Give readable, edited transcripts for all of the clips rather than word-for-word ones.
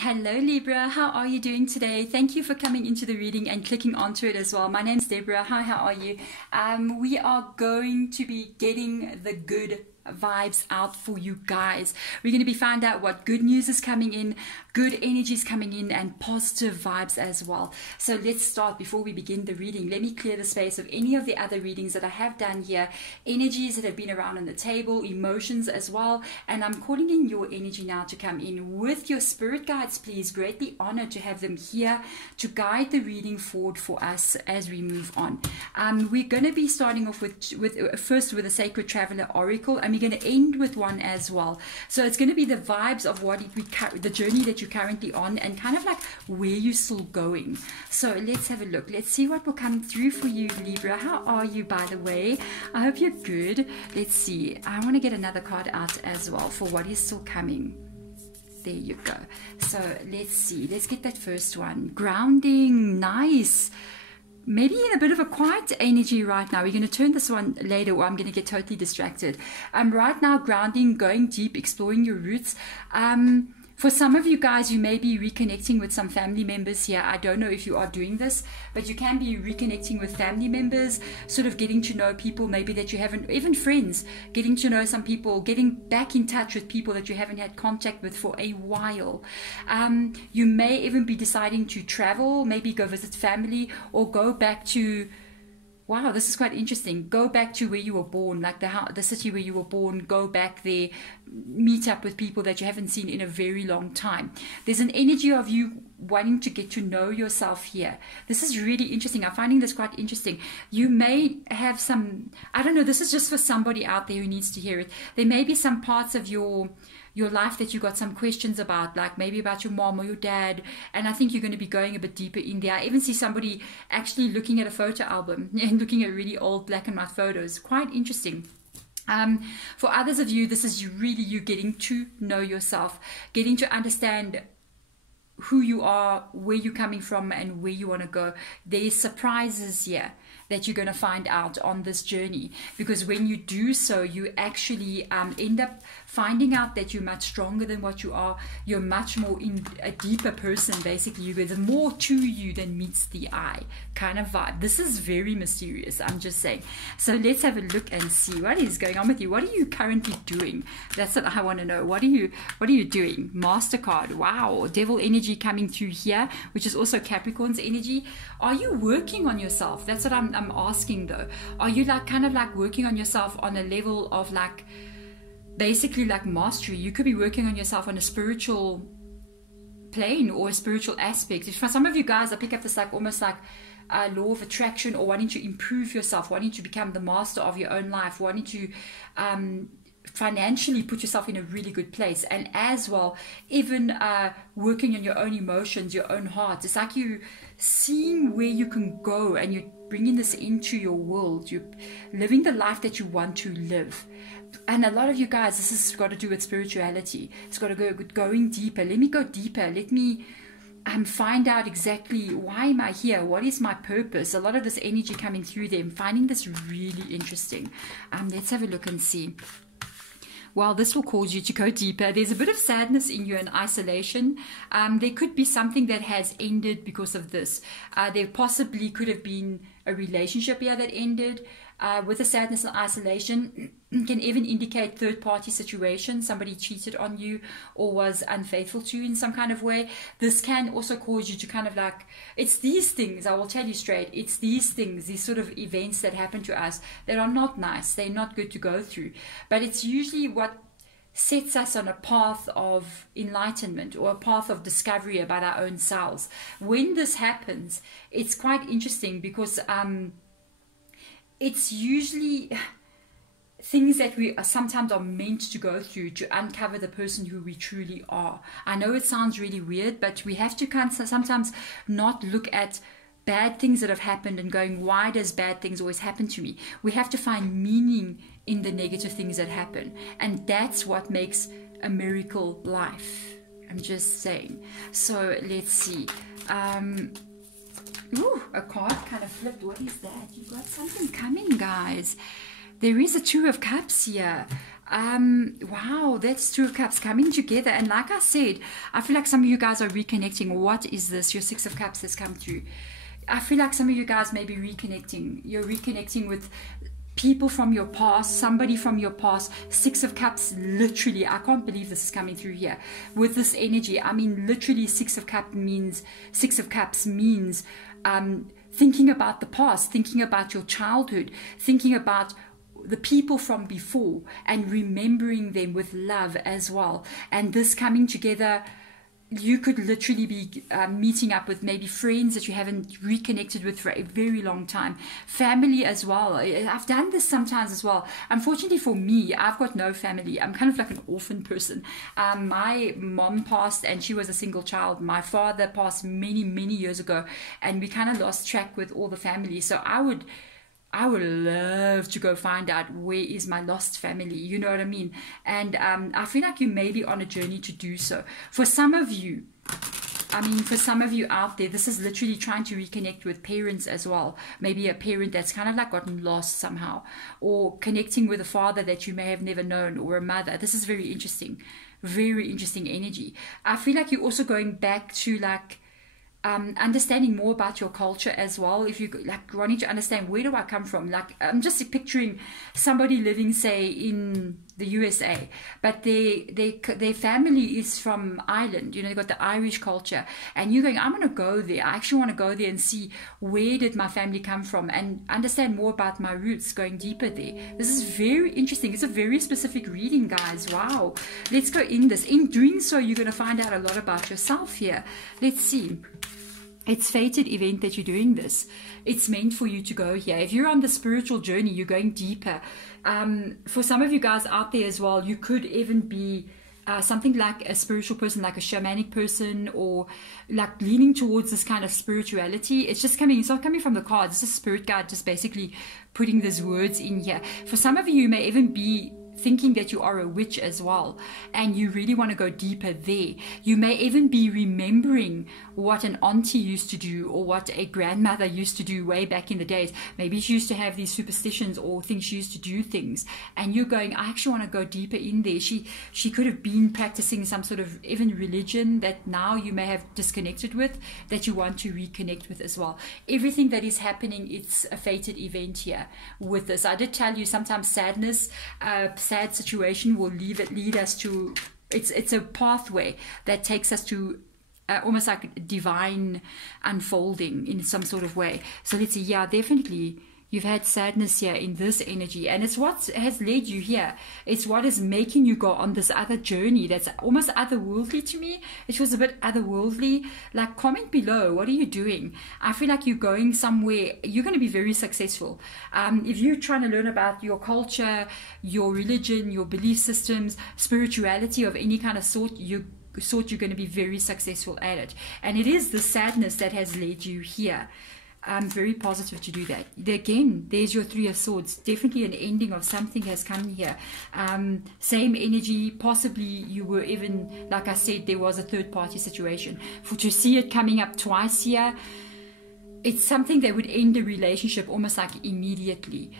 Hello Libra, how are you doing today? Thank you for coming into the reading and clicking onto it as well. My name is Deborah. Hi, how are you? We are going to be getting the good vibes out for you guys. We're going to be find out what good news is coming in, good energy is coming in, and positive vibes as well. So let's start. Before we begin the reading, let me clear the space of any of the other readings that I have done here, energies that have been around on the table, emotions as well, and I'm calling in your energy now to come in with your spirit guides. Please, greatly honored to have them here to guide the reading forward for us as we move on. We're going to be starting off first with a sacred traveler oracle, and we're going to end with one as well. So it's going to be the vibes of what the journey that you're currently on, and kind of like where you're still going. So let's have a look. Let's see what will come through for you, Libra. How are you, by the way? I hope you're good. Let's see. I want to get another card out as well for what is still coming. There you go. So let's see. Let's get that first one. Grounding. Nice. Maybe in a bit of a quiet energy right now. We're going to turn this one later, or I'm going to get totally distracted. Right now, grounding, going deep, exploring your roots. For some of you guys, you may be reconnecting with some family members here. I don't know if you are doing this, but you can be reconnecting with family members, sort of getting to know people maybe that you haven't, even friends, getting to know some people, getting back in touch with people that you haven't had contact with for a while. You may even be deciding to travel, maybe go visit family, or go back to, wow, this is quite interesting. Go back to where you were born, like the city where you were born. Go back there, meet up with people that you haven't seen in a very long time. There's an energy of you wanting to get to know yourself here. This is really interesting. I'm finding this quite interesting. You may have some, I don't know, this is just for somebody out there who needs to hear it. There may be some parts of your life that you got some questions about, like maybe about your mom or your dad, and I think you're going to be going a bit deeper in there. I even see somebody actually looking at a photo album and looking at really old black and white photos. Quite interesting. For others of you, this is really you getting to know yourself, getting to understand who you are, where you're coming from, and where you want to go. There's surprises here that you're going to find out on this journey, because when you do so, you actually end up finding out that you're much stronger than what you are. You're much more in a deeper person, basically. There's more to you than meets the eye kind of vibe. This is very mysterious, I'm just saying. So let's have a look and see what is going on with you. What are you currently doing? That's what I want to know. What are you doing? MasterCard. Wow, devil energy coming through here, which is also Capricorn's energy. Are you working on yourself? That's what I'm asking though. Are you like kind of like working on yourself on a level of like basically like mastery? You could be working on yourself on a spiritual plane or a spiritual aspect. For some of you guys, I pick up this like almost like a law of attraction, or wanting to improve yourself, wanting to become the master of your own life, wanting to financially put yourself in a really good place, and as well even working on your own emotions, your own heart. It's like you seeing where you can go, and you're bringing this into your world. You're living the life that you want to live. And a lot of you guys, this has got to do with spirituality. It's got to go going deeper. Let me go deeper. Let me find out exactly why am I here? What is my purpose? A lot of this energy coming through there. I'm finding this really interesting. Let's have a look and see. Well, this will cause you to go deeper. There's a bit of sadness in you and isolation. There could be something that has ended because of this. There possibly could have been a relationship here that ended. With the sadness and isolation, can even indicate third-party situation. Somebody cheated on you or was unfaithful to you in some kind of way. This can also cause you to kind of like, it's these things, I will tell you straight, it's these things, these sort of events that happen to us that are not nice. They're not good to go through. But it's usually what sets us on a path of enlightenment or a path of discovery about our own selves. When this happens, it's quite interesting because it's usually things that we sometimes are meant to go through to uncover the person who we truly are. I know it sounds really weird, but we have to kind of sometimes not look at bad things that have happened and going, why does bad things always happen to me? We have to find meaning in the negative things that happen. And that's what makes a miracle life. I'm just saying. So let's see. Ooh, a card kind of flipped. What is that? You've got something coming, guys. There is a Two of Cups here. Wow, that's Two of Cups coming together. And like I said, I feel like some of you guys are reconnecting. What is this? Your Six of Cups has come through. I feel like some of you guys may be reconnecting. You're reconnecting with people from your past, somebody from your past. Six of Cups, literally, I can't believe this is coming through here with this energy. I mean, literally, Six of Cups means thinking about the past, thinking about your childhood, thinking about the people from before and remembering them with love as well. And this coming together, you could literally be meeting up with maybe friends that you haven't reconnected with for a very long time. Family as well. I've done this sometimes as well. Unfortunately for me, I've got no family. I'm kind of like an orphan person. My mom passed and she was a single child. My father passed many, many years ago, and we kind of lost track with all the family. So I would love to go find out where is my lost family, you know what I mean? And I feel like you may be on a journey to do so. For some of you, out there, this is literally trying to reconnect with parents as well. Maybe a parent that's kind of like gotten lost somehow, or connecting with a father that you may have never known, or a mother. This is very interesting energy. I feel like you're also going back to like understanding more about your culture as well. If you like wanting to understand, where do I come from? Like, I'm just picturing somebody living, say, in the USA, but their family is from Ireland. You know, they've got the Irish culture, and you're going, I'm going to go there. I actually want to go there and see where did my family come from and understand more about my roots, going deeper there. This is very interesting. It's a very specific reading, guys. Wow. Let's go in this. In doing so, you're going to find out a lot about yourself here. Let's see. It's fated event that you're doing this. It's meant for you to go here. If you're on the spiritual journey, you're going deeper. For some of you guys out there as well, you could even be something like a spiritual person, like a shamanic person, or like leaning towards this kind of spirituality. It's just coming, it's not coming from the cards. It's a spirit guide just basically putting these words in here. For some of you may even be thinking that you are a witch as well, and you really want to go deeper there. You may even be remembering what an auntie used to do, or what a grandmother used to do way back in the days. Maybe she used to have these superstitions or things, she used to do things, and you're going, I actually want to go deeper in there. She could have been practicing some sort of even religion that now you may have disconnected with, that you want to reconnect with as well. Everything that is happening, it's a fated event here with this. I did tell you sometimes sadness, sad situation will lead us to, it's a pathway that takes us to almost like divine unfolding in some sort of way. So let's see, yeah, definitely you've had sadness here in this energy, and it's what has led you here. It's what is making you go on this other journey that's almost otherworldly to me. It was a bit otherworldly. Like, comment below, what are you doing? I feel like you're going somewhere, you're going to be very successful. If you're trying to learn about your culture, your religion, your belief systems, spirituality of any kind of sort, you're going to be very successful at it. And it is the sadness that has led you here. I'm very positive to do that. Again, there's your Three of Swords. Definitely an ending of something has come here. Same energy. Possibly you were even, like I said, there was a third party situation. To see it coming up twice here, it's something that would end a relationship almost like immediately.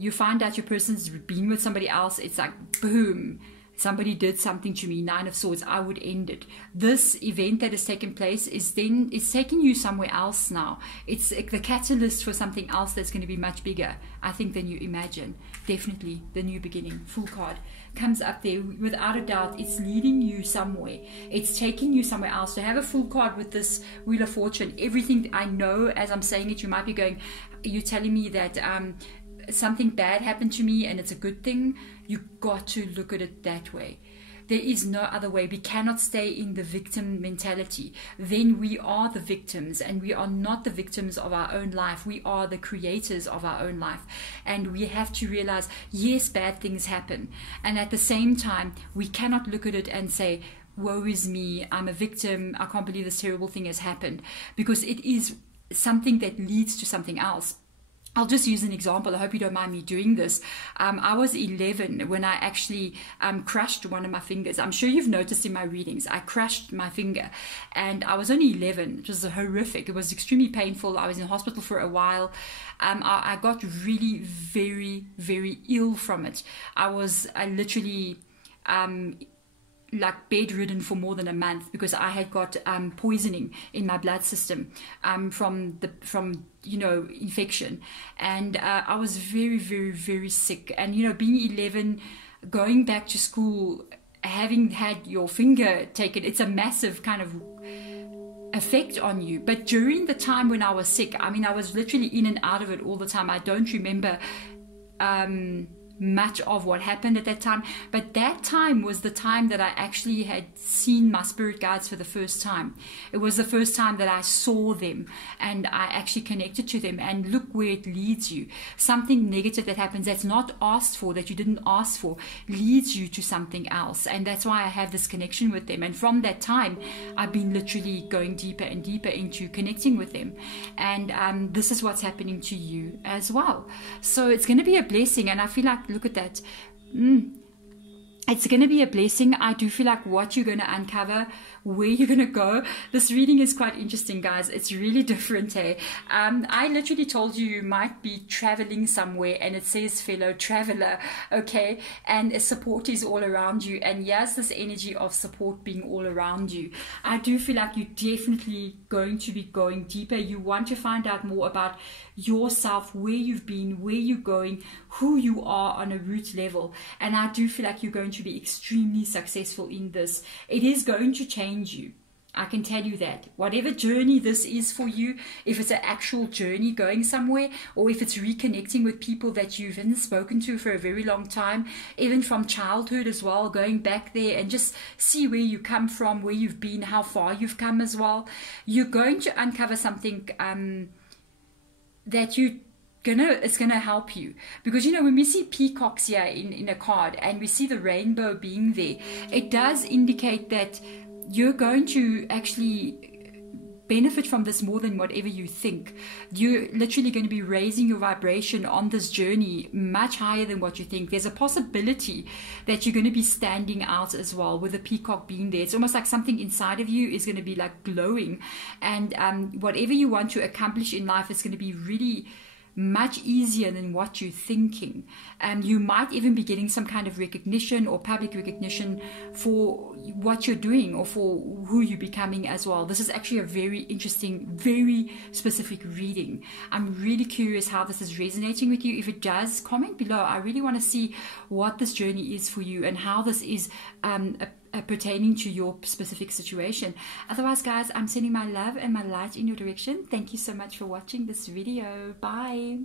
You find out your person's been with somebody else. It's like, boom. Somebody did something to me, Nine of Swords, I would end it. This event that has taken place is then, it's taking you somewhere else now. It's the catalyst for something else that's going to be much bigger, I think, than you imagine. Definitely, the new beginning. Full card comes up there. Without a doubt, it's leading you somewhere. It's taking you somewhere else. To have a full card with this Wheel of Fortune, everything I know, as I'm saying it, you might be going, you're telling me that something bad happened to me and it's a good thing. You got to look at it that way. There is no other way. We cannot stay in the victim mentality. Then we are the victims, and we are not the victims of our own life. We are the creators of our own life. And we have to realize, yes, bad things happen. And at the same time, we cannot look at it and say, woe is me, I'm a victim, I can't believe this terrible thing has happened. Because it is something that leads to something else. I'll just use an example. I hope you don't mind me doing this. I was 11 when I actually crushed one of my fingers. I'm sure you've noticed in my readings, I crushed my finger, and I was only 11. It was horrific. It was extremely painful. I was in hospital for a while. I got really very, very ill from it. I literally like bedridden for more than a month because I had got poisoning in my blood system from infection, and I was very, very, very sick. And being 11, going back to school, having had your finger taken, it's a massive kind of effect on you. But during the time when I was sick, I mean, I was literally in and out of it all the time. I don't remember much of what happened at that time, but that time was the time that I actually had seen my spirit guides for the first time. It was the first time that I saw them and I actually connected to them. And look where it leads you. Something negative that happens that's not asked for, that you didn't ask for, leads you to something else. And that's why I have this connection with them. And from that time, I've been literally going deeper and deeper into connecting with them. And this is what's happening to you as well. So it's going to be a blessing. And I feel like, look at that. It's going to be a blessing. I do feel like what you're going to uncover, where you're going to go. This reading is quite interesting, guys. It's really different, hey? I literally told you might be traveling somewhere, and it says fellow traveler, okay? And support is all around you. And yes, this energy of support being all around you. I do feel like you're definitely going to be going deeper. You want to find out more about yourself, where you've been, where you're going, who you are on a root level. And I do feel like you're going to be extremely successful in this. It is going to change you. I can tell you that. Whatever journey this is for you, if it's an actual journey going somewhere, or if it's reconnecting with people that you haven't spoken to for a very long time, even from childhood as well, going back there and just see where you come from, where you've been, how far you've come as well. You're going to uncover something that it's gonna help you, because when we see peacocks here in a card and we see the rainbow being there, it does indicate that you're going to actually benefit from this more than whatever you think. You're literally going to be raising your vibration on this journey much higher than what you think. There's a possibility that you're going to be standing out as well with the peacock being there. It's almost like something inside of you is going to be like glowing, and whatever you want to accomplish in life is going to be really much easier than what you're thinking. And you might even be getting some kind of recognition or public recognition for what you're doing or for who you're becoming as well. This is actually a very interesting, very specific reading. I'm really curious how this is resonating with you. If it does, comment below. I really want to see what this journey is for you and how this is pertaining to your specific situation. Otherwise, guys, I'm sending my love and my light in your direction. Thank you so much for watching this video. Bye.